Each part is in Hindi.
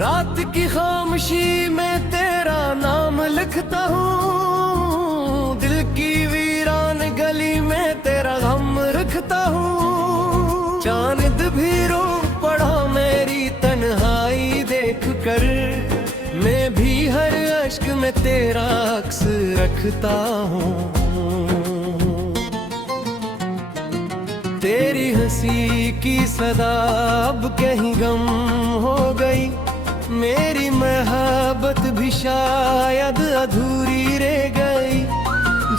रात की खामोशी में तेरा नाम लिखता हूँ, दिल की वीरान गली में तेरा गम रखता हूँ। चांद भी रो पड़ा मेरी तन्हाई देख कर, मैं भी हर अश्क में तेरा अक्स रखता हूँ। तेरी हंसी की सदा अब कहीं गम हो गई, मेरी मोहब्बत भी शायद अधूरी रह गई।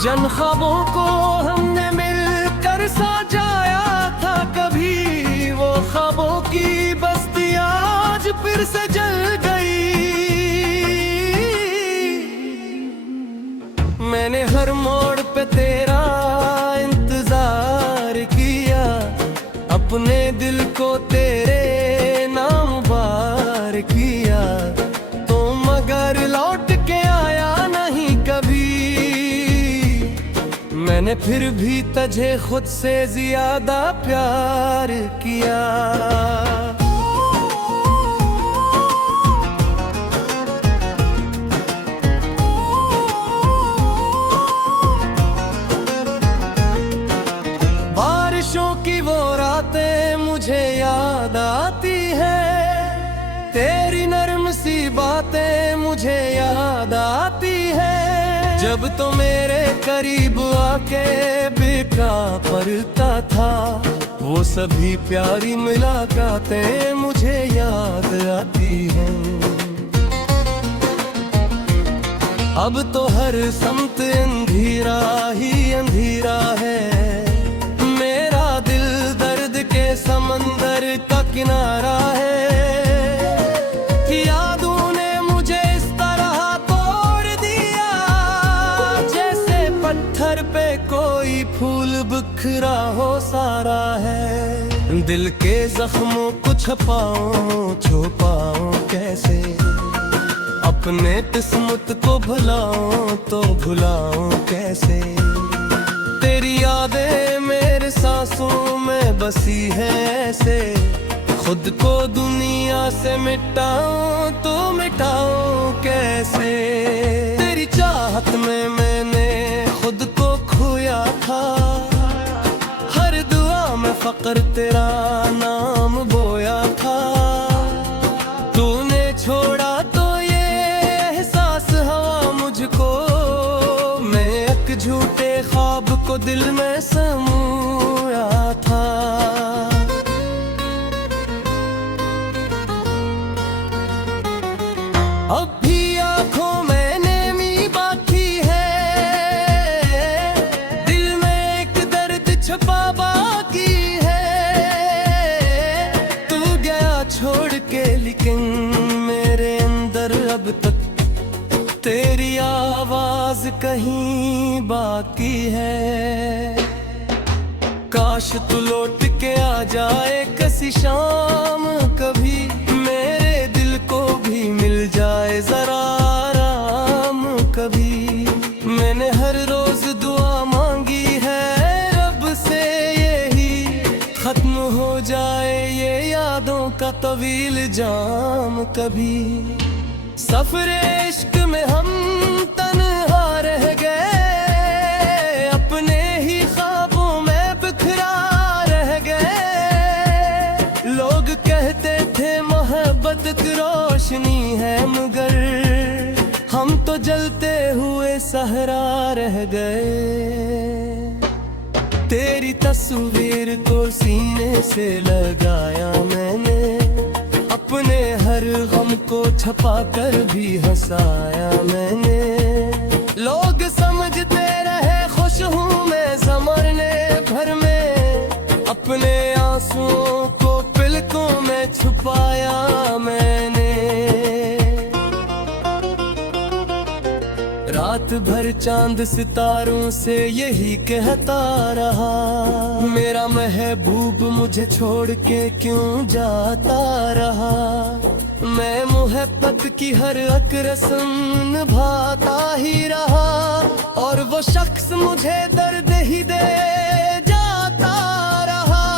जन ख्वाबों को हमने मिलकर सजाया था कभी, वो ख्वाबों की बस्ती आज फिर से जल गई। मैंने हर मोड़ पे तेरा इंतजार किया, अपने दिल को तेरे नाम बार किया, तो मगर लौट के आया नहीं कभी। मैंने फिर भी तुझे खुद से ज्यादा प्यार किया। बारिशों की वो रातें मुझे याद आती है, तेरी नर्म सी बातें मुझे याद आती है। जब तो मेरे करीब आके बिका पड़ता था, वो सभी प्यारी मुलाकातें मुझे याद आती हैं। अब तो हर समत अंधेरा ही अंधेरा है, मेरा दिल दर्द के समंदर का किनारा है। यादों ने मुझे इस तरह तोड़ दिया, जैसे पत्थर पे कोई फूल बिखरा हो सारा है। दिल के जख्मों को छुपाऊं छुपाऊं कैसे, अपने किस्मत को भुलाऊं तो भुलाऊं कैसे। तेरी यादें मेरे सांसों में बसी है ऐसे, खुद को दुनिया से मिटाऊं तो मिटाऊं कैसे। तेरी चाहत में मैंने खुद को खोया था, हर दुआ में फक्र तेरा नाम बोया था। तूने छोड़ा तो ये एहसास हुआ मुझको, मैं एक झूठे ख्वाब को दिल में समोया था। अब भी आंखों में नमी बाकी है, दिल में एक दर्द छुपा बाकी है। तू गया छोड़ के लेकिन मेरे अंदर अब तक तेरी आवाज कहीं बाकी है। काश तू लौट के आ जाए किसी शाम कभी, मेरे दिल को भी मिल जाए जरा आराम कभी। मैंने हर रोज दुआ मांगी है रब से यही, खत्म हो जाए ये यादों का तवील जाम कभी। सफरे इश्क में हम तन्हा रह गए, अपने ही ख्वाबों में बिखरा रह गए। लोग कहते थे मोहब्बत की रोशनी है, मगर हम तो जलते हुए सहरा रह गए। तेरी तस्वीर को सीने से लगाया मैंने, अपने हर गम को छुपा कर भी हंसाया मैंने। लोग समझते रहे खुश हूँ मैं ज़माने भर में, अपने आंसुओं को पलकों में छुपाया मैंने। रात भर चांद सितारों से यही कहता रहा, मेरा महबूब मुझे छोड़ के क्यों जाता रहा। मैं मोहब्बत की हर एक रस्म निभाता ही रहा, और वो शख्स मुझे दर्द ही दे जाता रहा।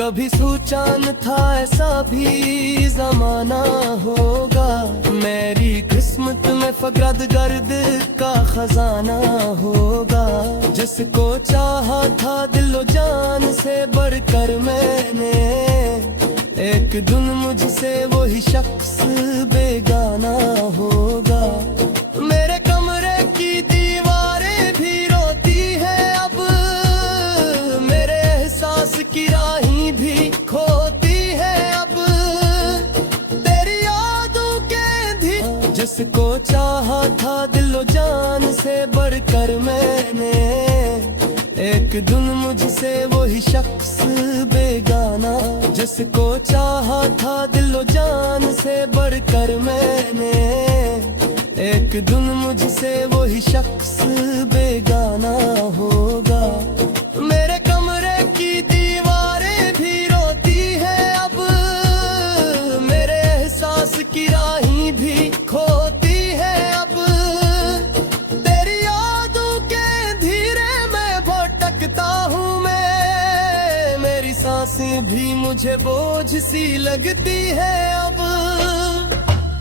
कभी सोचा न था ऐसा भी जमाना होगा। मेरी किस्मत में फकरत गर्द का खजाना होगा। जिसको चाहा था दिलो जान से बढ़कर मैंने, एक दिन मुझसे वही शख्स बेगाना होगा। मेरे कमरे की दीवारें भी रोती है अब, मेरे एहसास की राहें भी खोती है अब। तेरी यादों के धी जिसको चाहा था दिलो जान से बढ़कर मैंने, एक दिन मुझसे वही शख्स बेगाना। जिसको चाहा था दिलो जान से बढ़कर मैंने, एक दिन मुझसे वही शख्स बेगाना होगा। मेरे कमरे की दीवारें भी रोती है अब, मेरे एहसास की राहें भी खोती है अब। तेरी यादों के धीरे मैं भटकता हूँ मैं, मेरी सांसें भी मुझे बोझ सी लगती है अब।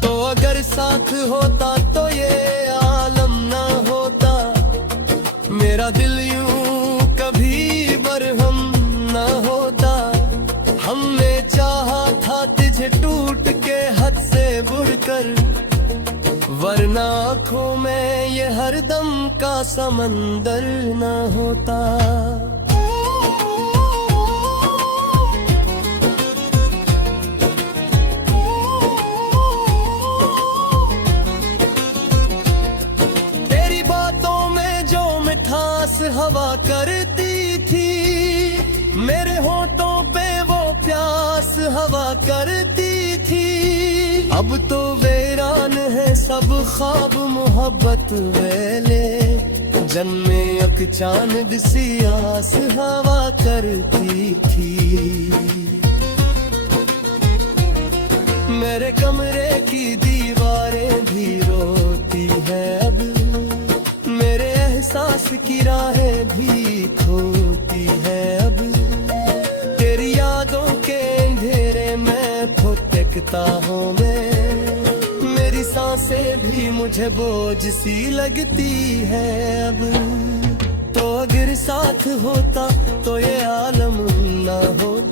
तो अगर साथ होता तो ये आलम ना होता, मेरा दिल यूं कभी बरहम ना होता। हमने चाहा था तुझे टूट के हद से बढ़कर, वरना आँखों में ये हरदम का समंदर ना होता। हवा करती थी मेरे होठों पे वो प्यास हवा करती थी। अब तो वीरान है सब ख्वाब मोहब्बत वेले, जन्मे अक चांद सी आस हवा करती थी। मेरे कमरे की दीवारें भी रोती है अब, मेरे एहसास की राहें भी खोती है अब। तेरी यादों के अंधेरे में भटकता हूँ मैं, मेरी सांसें भी मुझे बोझ सी लगती है अब। तो अगर साथ होता तो ये आलम ना होता।